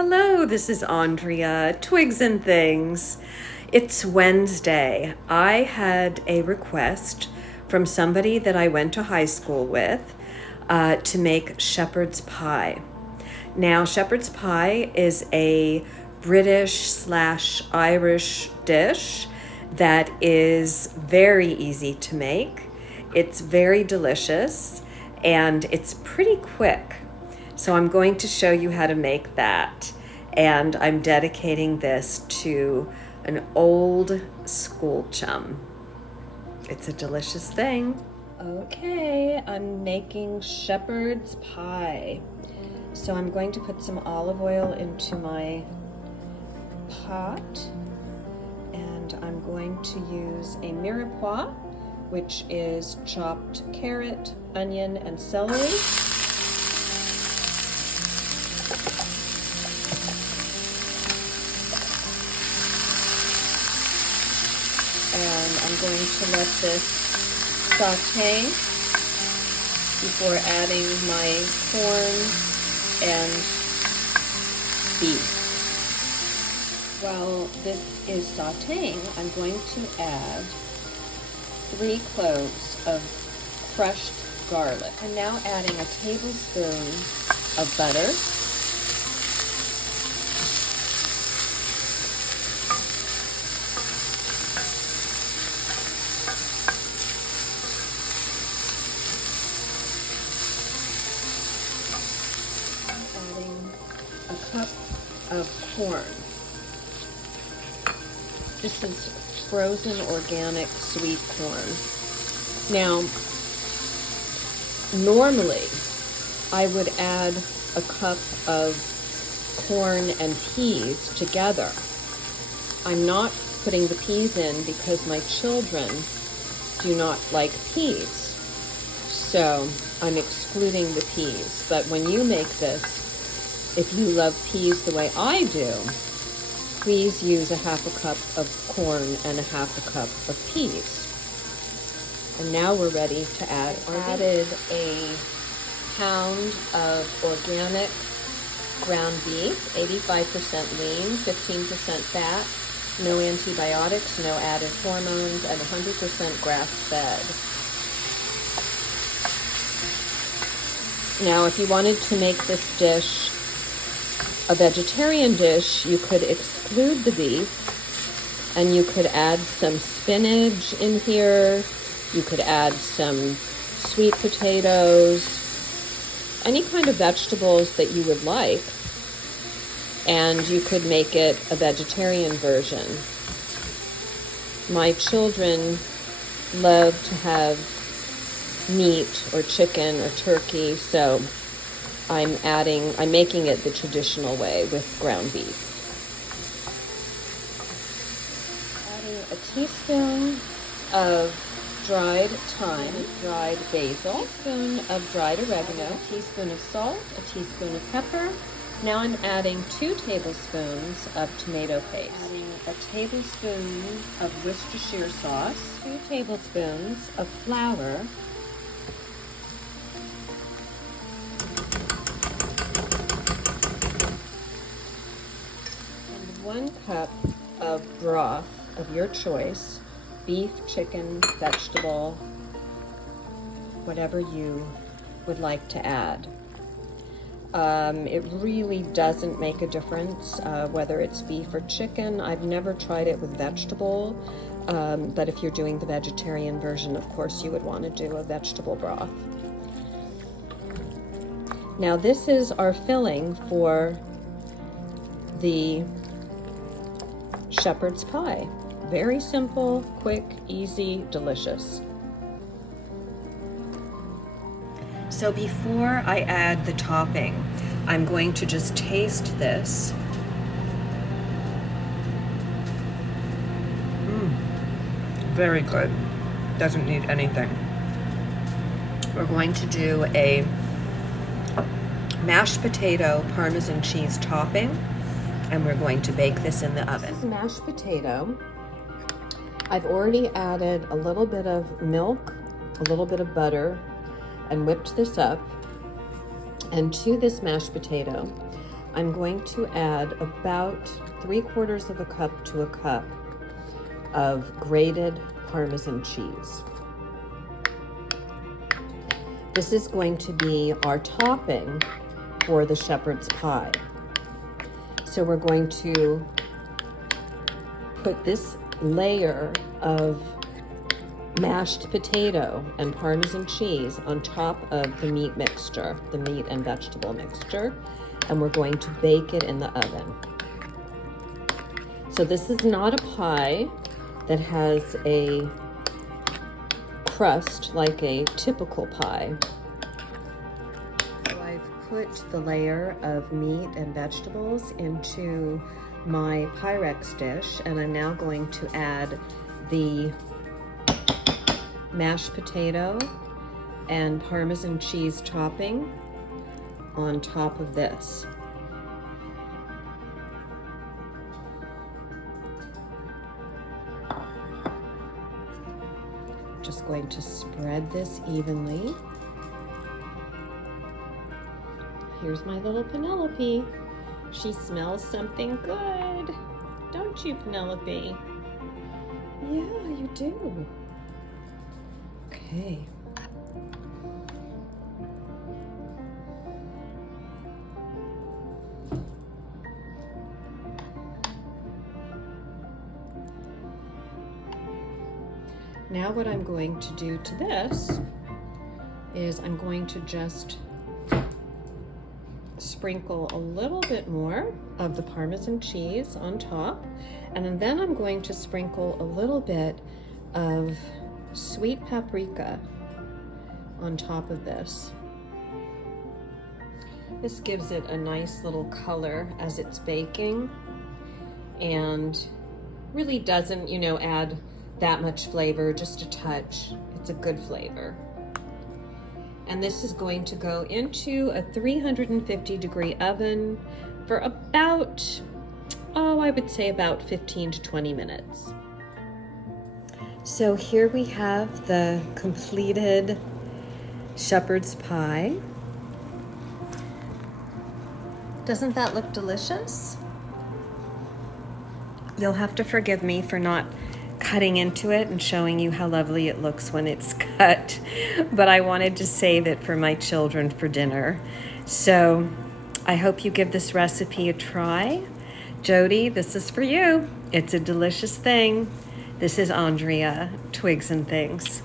Hello, this is Andrea, Twigs.n.Things. It's Wednesday. I had a request from somebody that I went to high school with to make shepherd's pie. Now, shepherd's pie is a British/Irish dish that is very easy to make. It's very delicious and it's pretty quick. So I'm going to show you how to make that. And I'm dedicating this to an old school chum. It's a delicious thing. Okay, I'm making shepherd's pie. So I'm going to put some olive oil into my pot. And I'm going to use a mirepoix, which is chopped carrot, onion, and celery. And I'm going to let this saute before adding my corn and beef. While this is sauteing, I'm going to add 3 cloves of crushed garlic. I'm now adding a tablespoon of butter. A cup of corn. This is frozen organic sweet corn. Now, normally I would add a cup of corn and peas together. I'm not putting the peas in because my children do not like peas. So I'm excluding the peas. But when you make this, if you love peas the way I do, please use a half a cup of corn and a half a cup of peas. And now we're ready to add. I added a pound of organic ground beef, 85% lean, 15% fat, no antibiotics, no added hormones, and 100% grass-fed. Now, if you wanted to make this dish a vegetarian dish, you could exclude the beef and you could add some spinach in here. You could add some sweet potatoes, any kind of vegetables that you would like, and you could make it a vegetarian version. My children love to have meat or chicken or turkey, so I'm making it the traditional way with ground beef. Adding a teaspoon of dried thyme, dried basil, a teaspoon of dried oregano, a teaspoon of salt, a teaspoon of pepper. Now I'm adding 2 tablespoons of tomato paste. Adding a tablespoon of Worcestershire sauce, 2 tablespoons of flour, and 1 cup of broth of your choice, beef, chicken, vegetable, whatever you would like to add. It really doesn't make a difference whether it's beef or chicken. I've never tried it with vegetable, but if you're doing the vegetarian version, of course you would want to do a vegetable broth. Now this is our filling for the shepherd's pie. Very simple, quick, easy, delicious. So before I add the topping, I'm going to just taste this. Very good. Doesn't need anything. We're going to do a mashed potato Parmesan cheese topping, and we're going to bake this in the oven. This is mashed potato. I've already added a little bit of milk, a little bit of butter, and whipped this up. And to this mashed potato, I'm going to add about 3/4 of a cup to a cup of grated Parmesan cheese. This is going to be our topping for the shepherd's pie. So we're going to put this layer of mashed potato and Parmesan cheese on top of the meat mixture, the meat and vegetable mixture, and we're going to bake it in the oven. So this is not a pie that has a crust like a typical pie. So I've put the layer of meat and vegetables into my Pyrex dish, and I'm now going to add the mashed potato and Parmesan cheese topping on top of this. Just going to spread this evenly. Here's my little Penelope. She smells something good. Don't you, Penelope? Yeah, you do. Okay. Now what I'm going to do to this is I'm going to just sprinkle a little bit more of the Parmesan cheese on top, and then I'm going to sprinkle a little bit of sweet paprika on top of this. This gives it a nice little color as it's baking, and really doesn't, add that much flavor, just a touch. It's a good flavor. And this is going to go into a 350-degree oven for about, I would say about 15 to 20 minutes. So here we have the completed shepherd's pie. Doesn't that look delicious? You'll have to forgive me for not cutting into it and showing you how lovely it looks when it's cut, but I wanted to save it for my children for dinner. So I hope you give this recipe a try. Jody, this is for you. It's a delicious thing. This is Andrea, Twigs and Things.